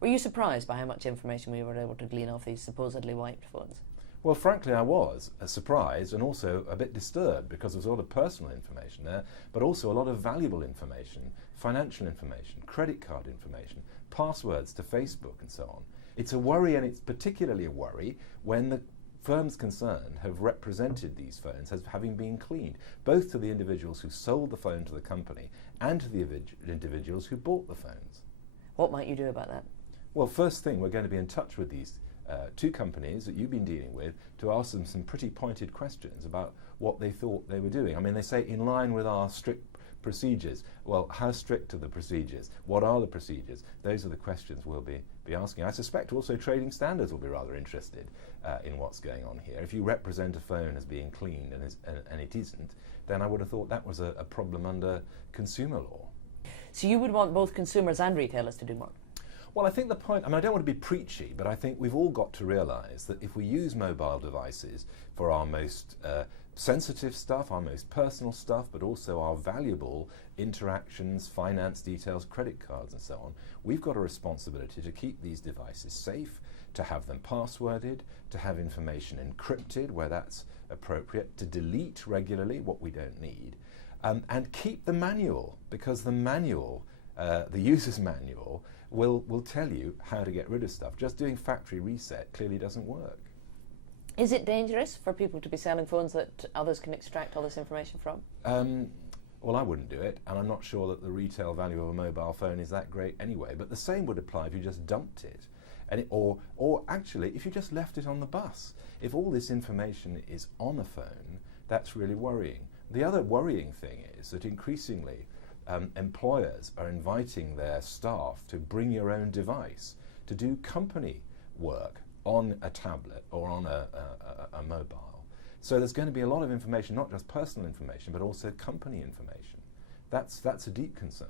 Were you surprised by how much information we were able to glean off these supposedly wiped phones? Well, frankly, I was surprised and also a bit disturbed because there's a lot of personal information there, but also a lot of valuable information, financial information, credit card information, passwords to Facebook and so on. It's a worry, and it's particularly a worry when the firms concerned have represented these phones as having been cleaned, both to the individuals who sold the phone to the company and to the individuals who bought the phones. What might you do about that? Well, first thing, we're going to be in touch with these two companies that you've been dealing with to ask them some pretty pointed questions about what they thought they were doing. I mean, they say in line with our strict procedures. Well, how strict are the procedures? What are the procedures? Those are the questions we'll be asking. I suspect also trading standards will be rather interested in what's going on here. If you represent a phone as being cleaned and it isn't, then I would have thought that was a problem under consumer law. So you would want both consumers and retailers to do more? Well, I think the point, I mean, I don't want to be preachy, but I think we've all got to realise that if we use mobile devices for our most sensitive stuff, our most personal stuff, but also our valuable interactions, finance details, credit cards and so on, we've got a responsibility to keep these devices safe, to have them passworded, to have information encrypted where that's appropriate, to delete regularly what we don't need, and keep the manual, because the manual, the user's manual, will tell you how to get rid of stuff. Just doing factory reset clearly doesn't work. Is it dangerous for people to be selling phones that others can extract all this information from? Well, I wouldn't do it, and I'm not sure that the retail value of a mobile phone is that great anyway, but the same would apply if you just dumped it. And or actually, if you just left it on the bus. If all this information is on a phone, that's really worrying. The other worrying thing is that increasingly employers are inviting their staff to bring your own device, to do company work on a tablet or on a mobile. So there's going to be a lot of information, not just personal information, but also company information. That's a deep concern.